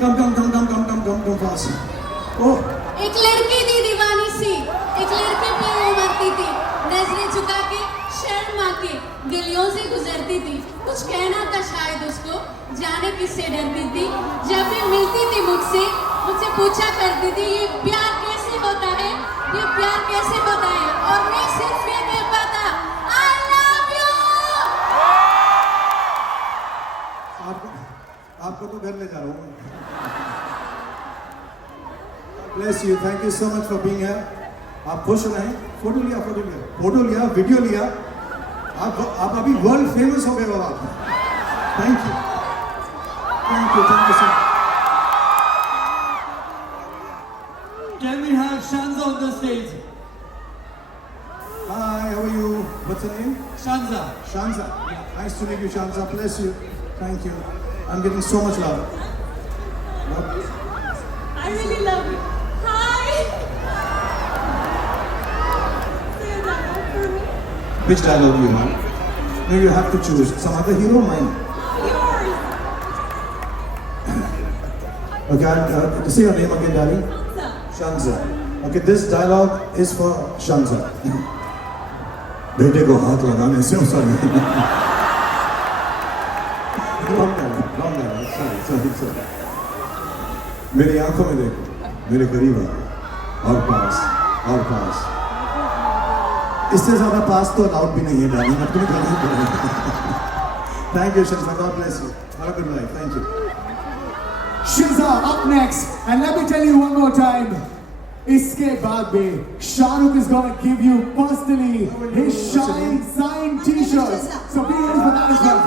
Come fast. Oh, एक लड़की थी दीवानी सी, एक लड़के पे वो मरती थी, नजरें झुका के शर्मा के गलियों से गुजरती थी। कुछ कहना था शायद उसको, जाने किससे डरती थी। जब भी मिलती थी मुझसे पूछा करती थी, ये प्यार कैसे होता है, ये प्यार कैसे होता है। और मैं सिर्फ ये कह पाता, I love you। आपको तो घर ले जा रहा हूँ। Bless you. Thank you so much for being here. आप खुश रहें। फोटो लिया, वीडियो लिया। आप अभी वर्ल्ड फेमस हो गए हो आप। Thank you so much. Can we have Shanza on the stage? Hi, how are you? What's your name? Shanza. Shanza. Nice to meet you, Shanza. Bless you. Thank you. I'm getting so much love. I really love you. Hi. Say a dialogue for me. Which dialogue do you want? No, you have to choose. Some other hero, mine. Yours. Okay, say your name again, darling. Shanza. Okay, this dialogue is for Shanza. बेटे को हाथ लगाने से sorry. Wrong dialogue. Sorry. मेरी आंखों में देखो, मेरे करीब आओ, और पास. इससे ज्यादा पास तो अलाउड भी नहीं है डार्लिंग, अब तुम्हें करना ही पड़ेगा। Thank you, Shanza. God bless you. Have a good life. Thank you. Shiza up next, and let me tell you one more time. इसके बाद में Shahrukh is gonna give you personally his signed t-shirts. So be ready for that as well.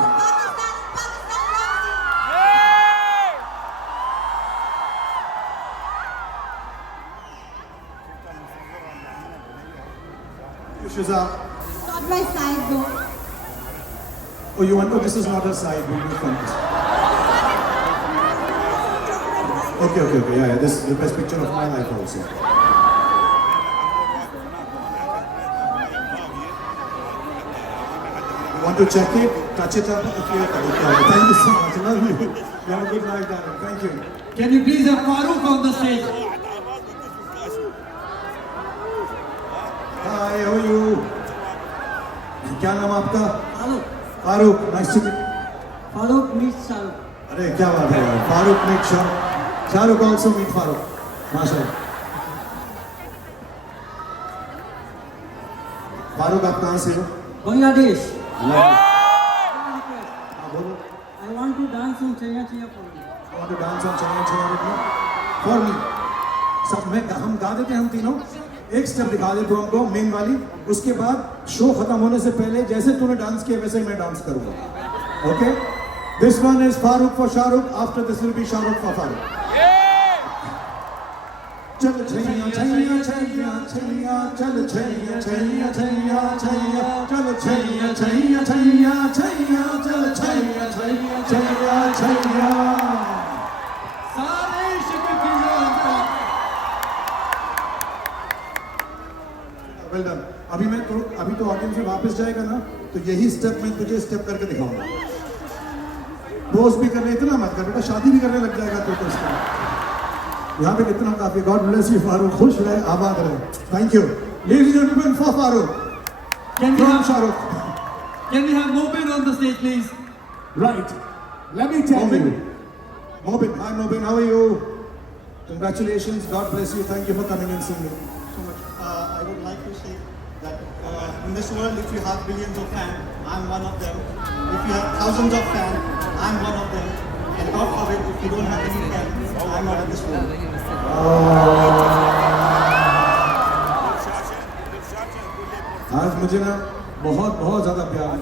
Shiza. Not my side though. Oh, you want to? This is not a side. We'll make fun of this. Okay. Yeah. This is the best picture of my life also. Want to check it? Touch it up if you okay. Thank you so much. Love you. You have a good night, darling. Thank you. Can you please have Farooq on the stage? Hi, how are you? क्या नाम आपका? Farooq. Nice to meet you. Farooq meet Shahrukh. अरे क्या बात है यार. Farooq meet Shahrukh also meet Farooq. माशाल्लाह. फारूक आप कहाँ से हो? बांग्लादेश. हाँ, बोलो. I want to dance on Chaya Chaya for you. I want to dance on Chaya Chaya with me. For me. सब में हम गा देते हैं हम तीनों. एक स्टेप दिखा दे तू हमको मेन वाली. उसके बाद शो खत्म होने से पहले जैसे तूने डांस किया वैसे ही मैं डांस करूंगा. Okay? This one is Farooq for Shahrukh. After this will be Shahrukh for Farooq. चल छैया छैया छैया छैया चल छैया छैया छैया छैया चल छैया छैया छैया छैया चल छैया छैया छैया छैया. सारे शिकवे कीजिए. Well done. अभी तो ऑडियंस में वापस जाएगा ना तो यही स्टेप मैं तुझे स्टेप करके दिखाऊंगा. पोज भी करने इतना मत कर बेटा. शादी भी करने लग जाएगा तो इसका. यहाँ पे कितना काफी. God bless you Farooq. खुश रहे, आबाद रहे. Thank you. Ladies and gentleman for Farooq. Can we From have Shahrukh. Can we have Mobin on the stage, please? Right. Let me tell Mobin. you. Mobin. Hi Mobin. How are you? Congratulations. God bless you. Thank you for coming and seeing me. So much. I would like to say that in this world, if you have billions of fans, I'm one of them. If you have thousands of fans, I'm one of them. And God forbid, if you don't have any fans, I'm not in this world. आज मुझे ना बहुत ज़्यादा प्यार है.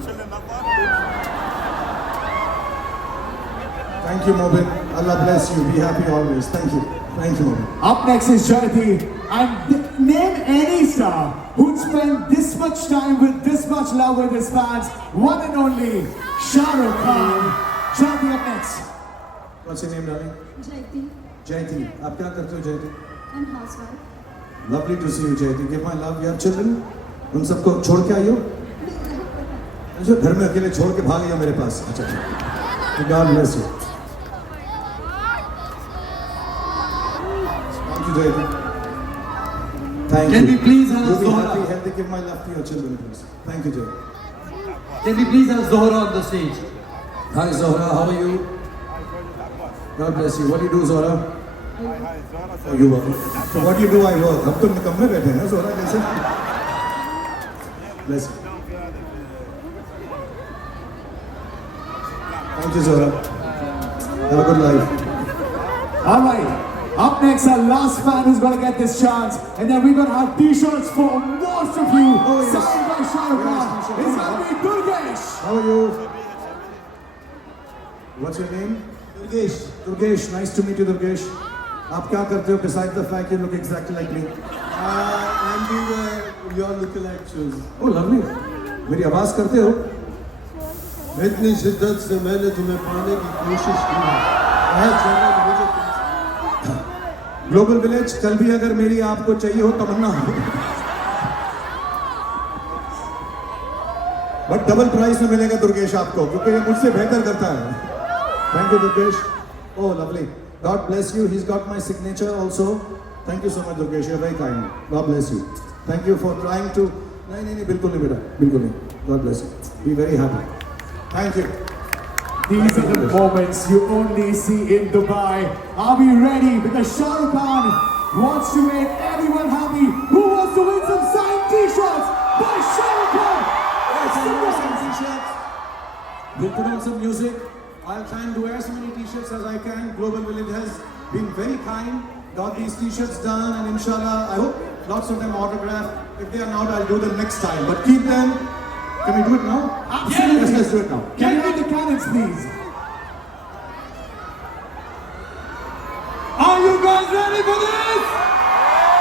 Thank you Mobin. Allah bless you. Be happy always. Thank you. Thank you Mobin. Up next is Jayati. And name any star who'd spend this much time with this much love with his fans. One and only Shah Rukh Khan. Jayati up next. What's your name, darling? Jaiti, Jayati. आप क्या करते हो Jayati? I'm housewife. Lovely to see you Jayati. Give my love. You have children? उन सबको छोड़ के आई हो? अच्छा घर में अकेले छोड़ के भाग गया मेरे पास. अच्छा. God bless you. Thank you Jayati. Thank Can you. we please have You be Zohra? happy, healthy. Give my love to your children, please. Thank you Jayati. Can we please have Zohra on the stage? Hi Zohra, how are you? God bless you. What do you do, Zohra? Oh, you work. So what do you do? I work. हम तो निकम्मे बैठे हैं ना Zohra कैसे? Bless you. Thank you, Zohra. Have a good life. All right. Up next, our last fan who's going to get this chance. And then we're going to have t-shirts for most of you. Oh, yes. Signed by Shah Rukh Yes, Khan. t-shirt. It's going to be Durgesh. How are you? What's your name? Durgesh. Durgesh. Nice to meet you, Durgesh. आप क्या करते हो? Besides the fact you look exactly like me. I'm doing your lookalike shows. Oh, lovely. मेरी आवाज करते हो? इतनी शिद्दत से मैंने तुम्हें पाने की कोशिश की है. बहुत ज़्यादा मुझे ग्लोबल विलेज कल भी अगर मेरी आपको चाहिए हो तमन्ना हो. बट डबल प्राइस में मिलेगा दुर्गेश आपको क्योंकि ये मुझसे बेहतर करता है. Thank you Durgesh. Oh lovely. God bless you. He is got my signature also. Thank you so much Durgesh. You are very kind. God bless you. Thank you for trying to. नहीं बिल्कुल नहीं बेटा बिल्कुल नहीं. God bless you. Be very happy. Thank you. These are the moments you only see in Dubai. Are we ready? Because Shah Rukh Khan wants to make everyone happy. Who wants to win some signed t-shirts by Shah Rukh Khan? We'll put on some music. I'll try and do as many t-shirts as I can. Global Village has been very kind. Got these t-shirts done and inshallah, I hope lots of them autographed. If they are not, I'll do them next time. But keep them. Can we do it now? Absolutely. Yes, let's do it now. Can you read the cannons, please? Are you guys ready for this?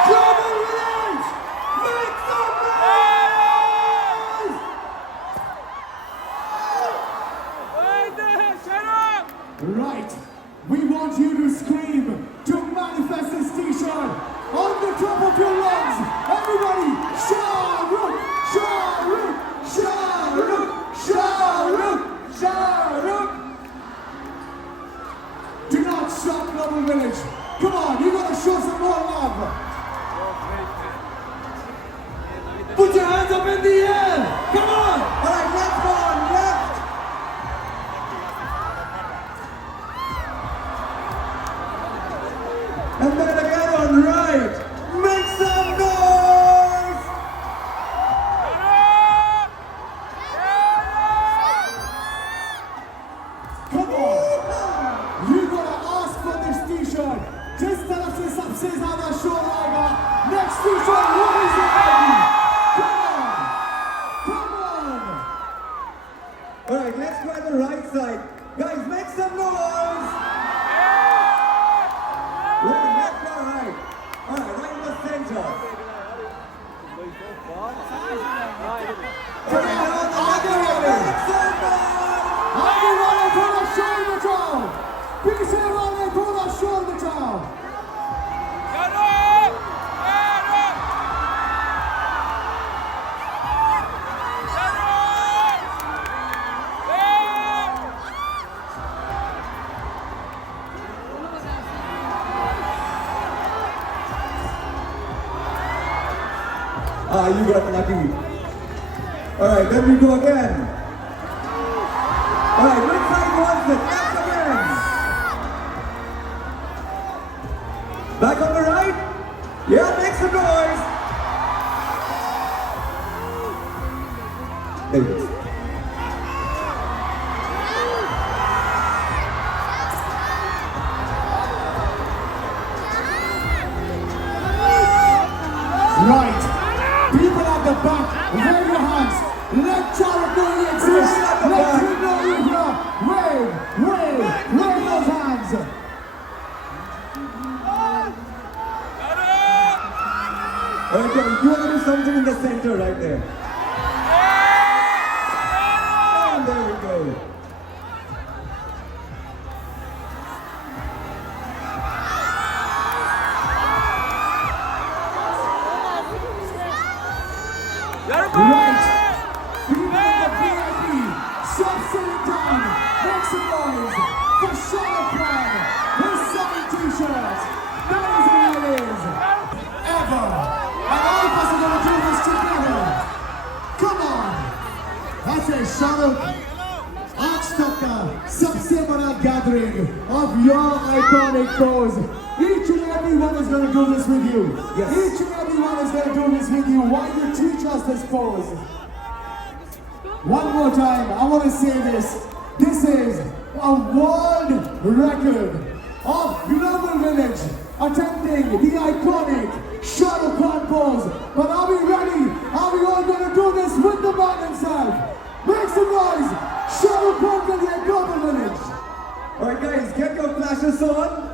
Global Village! Make some noise! want you to scream to manifest this t-shirt on the top of your lungs. Everybody, Shahrukh, Shahrukh, Shahrukh, Shahrukh, Shahrukh. Do not stop, Global Village. Come on, you gotta show some more love. Put your hands up in the air. Come on. All right, let's go on left. And then again on right. Make some noise. Come on. You gotta ask for this t-shirt. जिस तरफ से सबसे ज्यादा शोर आएगा, next t-shirt वो ही से आएगी. Come on. Come on. All right, let's try the right side. Guys, make some noise. Right, left or right? All right, right in the center. All right, now on the आगे left वाले. side, make some noise. आगे वाले थोड़ा शोर मचाओ. पीछे वाले थोड़ा शोर मचाओ. Shahrukh! Ah, you got lucky. All right, then we go again. All right, which side wants it? Left again. Back on the right. Yeah, make some noise. There it is. Right. People at the back, wave your hands. Let Shahrukh know he exists. People at the Let back. him know you're here. Wave, wave, wave those hands. Okay, you want to do something in the center right there. And there we go. Right. People in the VIP, stop sitting down. Make some noise for Shahrukh Khan. His signed t-shirts. That is what it is. Ever. And all of us are going to do this together. Come on. That's it, Shahrukh. आज तक का सबसे बड़ा gathering of your iconic pose. Each and every one is going to do this with you. Yes. Each and every one is going to do this with you. Why you teach us this pose? One more time, I want to say this. This is a world record of Global Village attempting the iconic Shahrukh Khan pose. But are we ready? Are we all going to do this with the man himself? Make some noise! Shahrukh Khan for the Global Village! All right, guys, get your flashes on.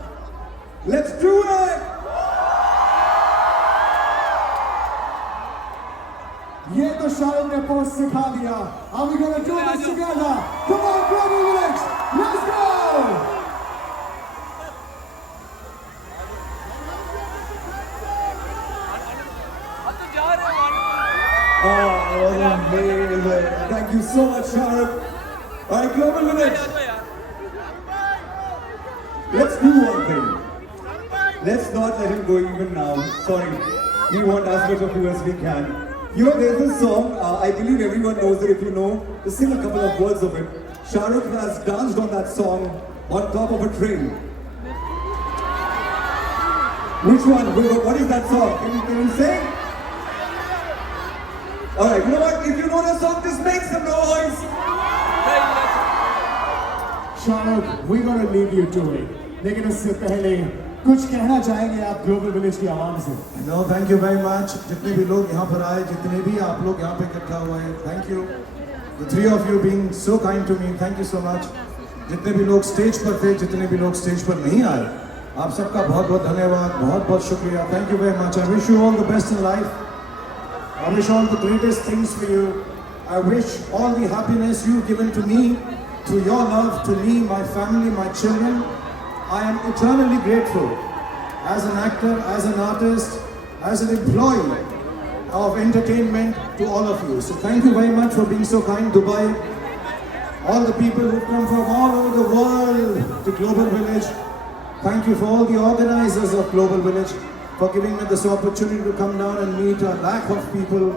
Let's do it. ये तो शाहरुख ने post सिखा दिया. Are we gonna do this together? Come on, Global Village! Let's go! Oh, that was amazing. Thank you so much, Shahrukh. All right, Global Village. Let's do one thing. Let's not let him go even now. Sorry. We want as much of you as we can. You know, there's this song, I believe everyone knows it. If you know, just sing a couple of words of it. Shahrukh has danced on that song on top of a train. Which one? What is that song? Can you say? Alright, you know what? If you know the song, just make some noise! Shahrukh, we're gonna leave you to it. लेकिन उससे पहले कुछ कहना चाहेंगे आप global village की आवाम से? No, thank you very much. जितने भी लोग यहाँ पर आए, जितने भी आप लोग यहाँ पे इकट्ठा हुए हैं, thank you. The three of you being so kind to me, thank you so much. जितने भी लोग स्टेज पर थे, जितने भी लोग स्टेज पर नहीं आए, आप सबका बहुत बहुत धन्यवाद, बहुत बहुत शुक्रिया. Thank you very much. I wish you all the best in life. I wish all the greatest things for you. I wish all the happiness you've given to me, to your love, to me, my family, my children. I am eternally grateful as an actor, as an artist, as an employee of entertainment to all of you. So thank you very much for being so kind, Dubai. All the people who've come from all over the world to Global Village. Thank you for all the organizers of Global Village for giving me this opportunity to come down and meet a lakh of people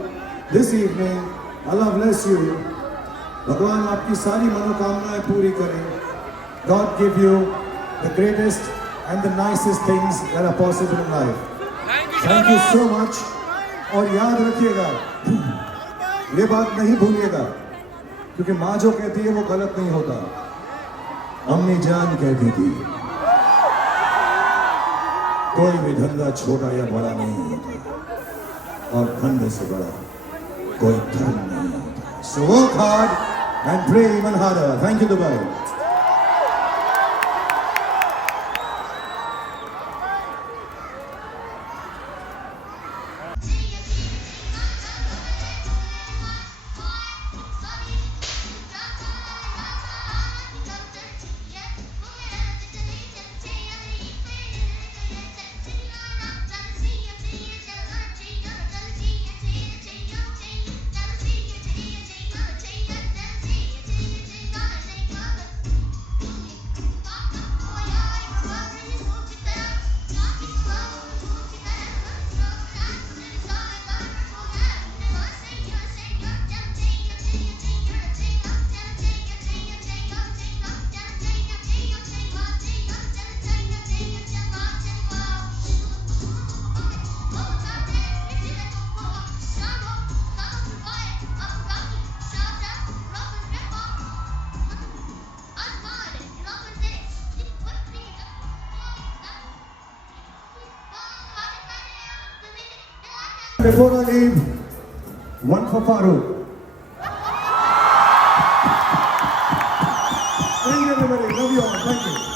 this evening. Allah bless you. Bhagwan aapki sari manokamnaएं पूरी करे. God give you the greatest and the nicest things that are possible in life. Thank you so much. और याद रखिएगा, ये बात नहीं भूलिएगा, क्योंकि माँ जो कहती है वो गलत नहीं होता. अम्मी जान कहती थी, कोई भी धंधा छोटा या बड़ा नहीं होता, और धंधे से बड़ा कोई धर्म नहीं होता. So work hard and pray even harder. Thank you, Dubai. Before I leave, one for Farooq. Thank you everybody, love you all, thank you.